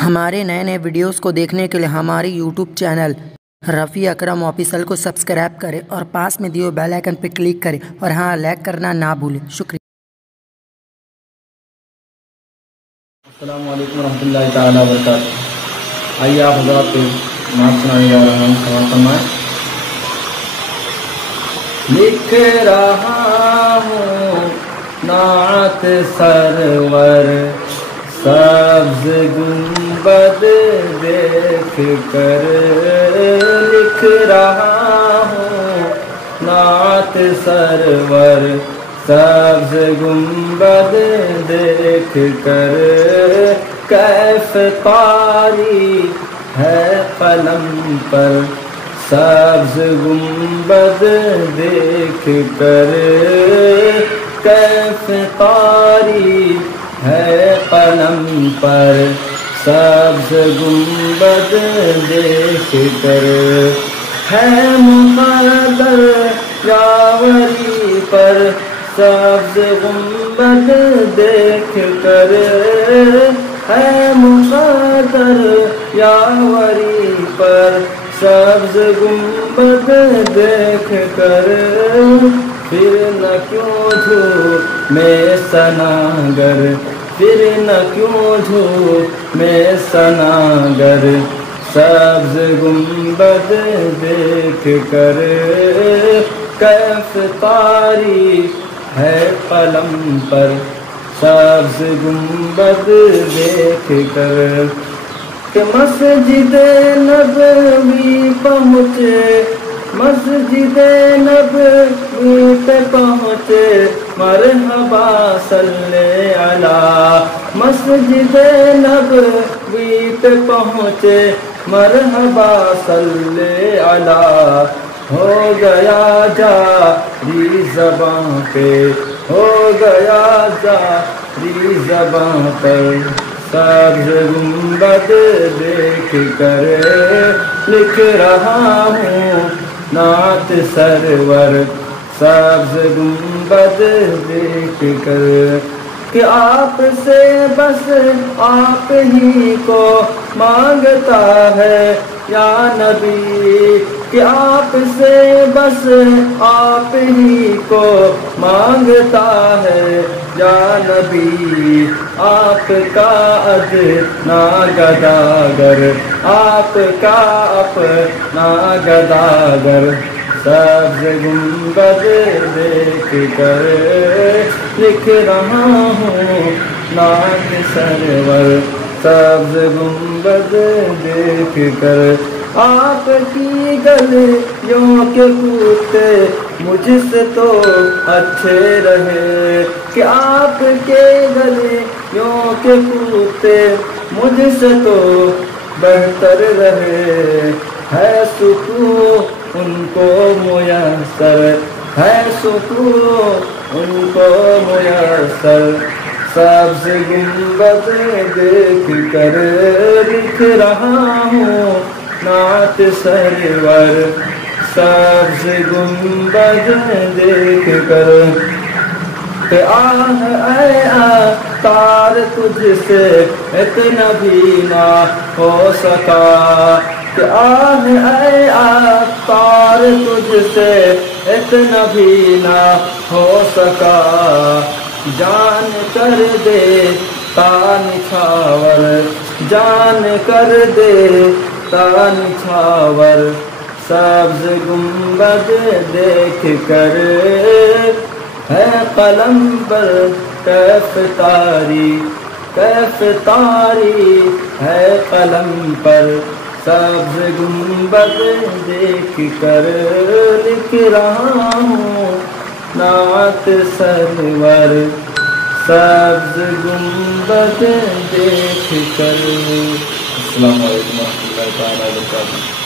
ہمارے نئے ویڈیوز کو دیکھنے کے لیے ہماری یوٹیوب چینل رفیع اکرم آفیشل کو سبسکرائب کریں اور پاس میں دیے بیل آئیکن پر کلک کریں اور ہاں لائک کرنا نہ بھولیں۔ شکریہ۔ السلام علیکم ورحمۃ اللہ تعالی وبرکاتہ۔ آئیے آپ حضرات کو نعت سنانے جا رہا ہوں، سماعت فرمائیں۔ لکھ رہا ہوں نعت سرور سبز گنبد دیکھ کر، لکھ رہا ہوں نعت سرور سبز گنبد دیکھ کر، کیف طاری ہے قلم پر سبز گنبد دیکھ کر، کیف طاری ہے قلم پر سبز گنبد دیکھ کر، ہے مقدر یاوری پر سبز گنبد دیکھ کر، ہے مقدر یاوری پر سبز گنبد دیکھ کر، پھر نہ کیوں جھوٹ میں ثناگر، پھر نہ کیوں جھوٹ میں ثناگر، سبز گنبد دیکھ کر، کیف طاری ہے قلم پر سبز گنبد دیکھ کر، کہ مسجد نبوی پہنچے، مسجد نبوی پہ پہنچے، مرحبا صلی علی، مسجد نبوی پہ پہنچے، مرحبا صلی علی، ہو گیا جاری زباں پہ، ہو گیا جاری زباں پر سبز گنبد دیکھ کر، لکھ رہا ہوں نعت سرور سبز گنبد دیکھ کر، کہ آپ سے بس آپ ہی کو مانگتا ہے یا نبی، کہ آپ سے بس آپ ہی کو مانگتا ہے یا نبی، آپ کا ادنا گداگر، آپ کا اپنا گداگر، سبز گنبد دیکھ کر، لکھ رہا ہوں نعت سرور سبز گنبد دیکھ کر، آپ کی گلیوں کے کوتے مجھ سے تو اچھے رہے، کہ آپ کے گلیوں کے کوتے مجھ سے تو بہتر رہے، ہے سکون ان کو میسر، ہے سکون ان کو میسر، سبز گنبد دیکھ کر، لکھ رہا ہوں نعت سرور سبز گنبد دیکھ کر، کہ آہ اے تار تجھ سے اتنا بھی نہ ہو سکا، کہ آہ اے تار تجھ سے اتنا بھی نہ ہو سکا، جان کر دے نچھاور، جان کر دے نچھاور، سبز گنبد دیکھ کر، ہے قلم پر کیف طاری، کیف طاری ہے قلم پر سبز گنبد دیکھ کر، لکھ رہا ہوں نعت سرور سبز گنبد دیکھ کر۔ السلام علیکم ورحمۃ اللہ تعالی وبرکاتہ۔